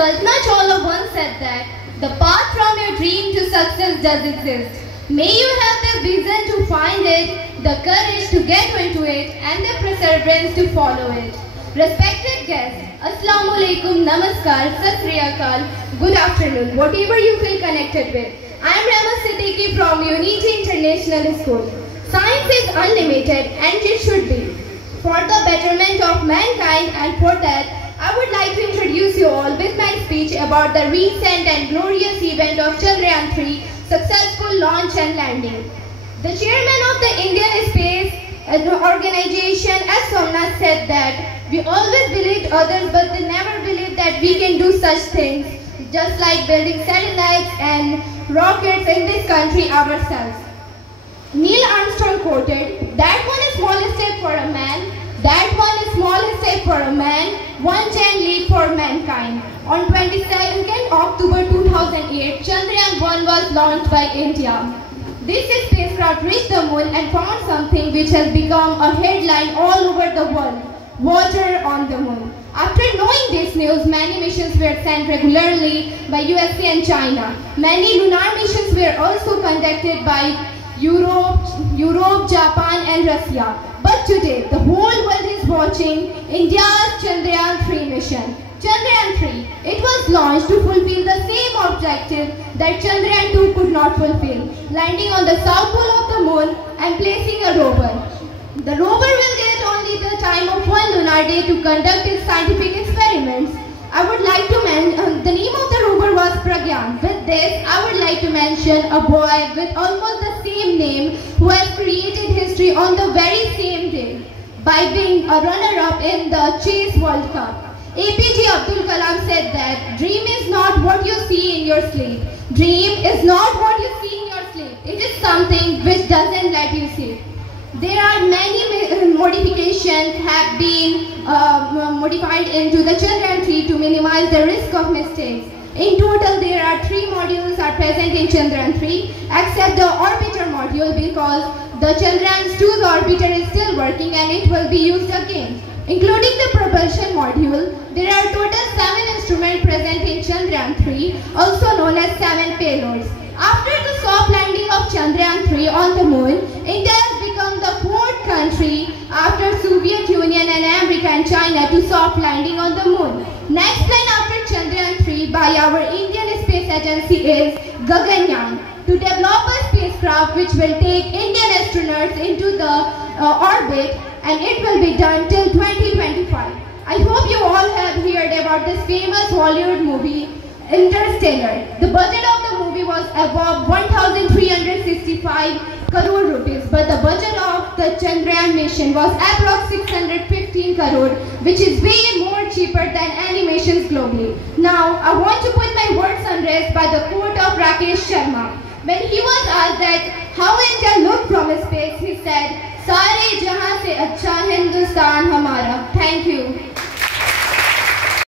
Kalpana Chawla once said that the path from your dream to success does exist. May you have the vision to find it, the courage to get into it, and the perseverance to follow it. Respected guests, Assalamu alaikum, Namaskar, Sat Sri Akal, good afternoon, whatever you feel connected with. I am Rama Siddiqui from Unity International School. Science is unlimited and it should be. For the betterment of mankind, and for that, I would like to introduce you all with my speech about the recent and glorious event of Chandrayaan-3 successful launch and landing. The chairman of the Indian Space Organization, as Somnath, said that we always believed others, but they never believed that we can do such things, just like building satellites and rockets in this country ourselves. Neil Armstrong quoted, "That one is small step for a man, that one is small step for a man, one giant leap for mankind." On 22nd October 2008, Chandrayaan-1 was launched by India. This spacecraft reached the moon and found something which has become a headline all over the world: water on the moon. After knowing this news, many missions were sent regularly by USA and China. Many lunar missions were also conducted by Europe, Japan and Russia. But today, the whole world is watching India's Chandrayaan-3 mission. Chandrayaan-3, it was launched to fulfill the same objective that Chandrayaan-2 could not fulfill, landing on the south pole of the moon and placing a rover. The rover will get only the time of one lunar day to conduct its scientific experiments. I would like to mention, the name of the rover was Pragyan. With this, I would like to mention a boy with almost the same name who has created history on the very same day by being a runner-up in the Chess World Cup. APJ Abdul Kalam said that dream is not what you see in your sleep. Dream is not what you see in your sleep. It is something which doesn't let you sleep. There are many modifications have been modified into the Chandrayaan-3 to minimize the risk of mistakes. In total, there are 3 modules are present in Chandrayaan-3, except the orbiter module, because the Chandrayaan-2's orbiter is still working and it will be used again. Including the propulsion module, there are total 7 instruments present in Chandrayaan-3, also known as 7 payloads. After the soft landing of Chandrayaan-3 on the moon, India has become the 4th country after Soviet Union and America and China to soft landing on the moon. Next plan after Chandrayaan-3 by our Indian Space Agency is Gaganyaan, to develop a spacecraft which will take Indian astronauts into the orbit, and it will be done till 2025. I hope you all have heard about this famous Hollywood movie, Interstellar. The budget of the movie was above 1,365 crore rupees, but the budget of the Chandrayaan mission was approximately 615 crore, which is way more cheaper than any missions globally. Now, I want to put my words on rest by the quote of Rakesh Sharma. When he was asked that how India looked from space, he said, "Sare jahan se acha Hindustan hamara." Thank you.